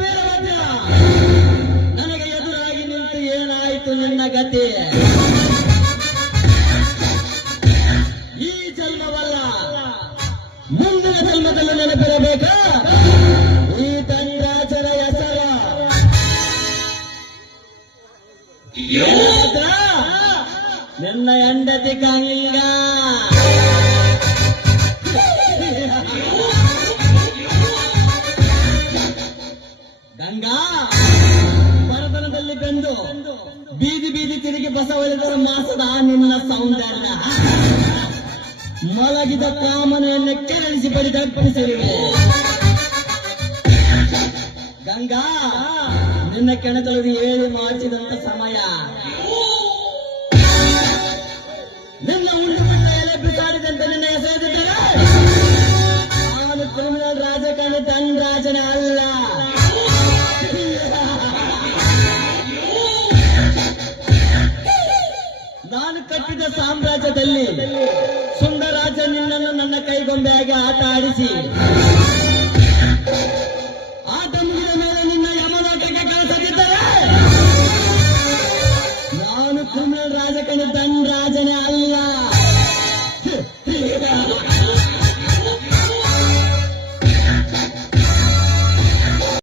ವೀರಭದ್ರ, ನನಗೆ ಎದುರಾಗಿ ನಿಂತು ಏನಾಯಿತು ನಿನ್ನ ಗತಿ? ಈ ಜನ್ಮವಲ್ಲ, ಮುಂದಿನ ಜನ್ಮದಲ್ಲಿ ನೆನಪಿರಬೇಕ ಈ ಧನರಾಜನ ಹೆಸರು. ನಿನ್ನ ಹೆಂಡತಿ ಗಂಗ. ಗಂಗಾ ಬಡತನದಲ್ಲಿ ಬೆಂದು ಬೀದಿ ಬೀದಿ ತಿರುಗಿ ಬಸವಳಿದರ ಮಾಸದ ನಿನ್ನ ಸೌಂದರ್ಯ ಮಲಗಿದ ಕಾಮನೆಯನ್ನು ಕೆರಳಿಸಿ ಬಡಿದರ್ಪಿಸಿರುವೆ. ಗಂಗಾ, ನಿನ್ನ ಕೆಣಕಲು ಹೇಳಿ ಮಾಡಿಸಿದಂತ ಸಮಯ. ನಿನ್ನ ಉಂಡು ಬಿಟ್ಟ ಎಲೆ ಬಿಸಾಡಿದಂತೆ ನಿನ್ನ ಎಸೆದಿದ್ದರೆ ನಾನು ಕ್ರಿಮಿನಲ್ ರಾಜಕಾರಣಿ ಧನರಾಜನೇ ಅಲ್ಲ. ನಾನು ಕಟ್ಟಿದ ಸಾಮ್ರಾಜ್ಯದಲ್ಲಿ ಸುಂದರಾಜ ನಿನ್ನನ್ನು ನನ್ನ ಕೈಗೊಂಬೆಯಾಗಿ ಆಟ ಆಡಿಸಿ ಆಟ ಮುಗಿದ ಮೇಲೆ ನಿನ್ನ ಯಮಲೋಕಕ್ಕೆ ಕಳಿಸದಿದ್ದರೆ ನಾನು ಕ್ರಿಮಿನಲ್ ರಾಜಕಾರಣಿ ಧನರಾಜನೇ ಅಲ್ಲ.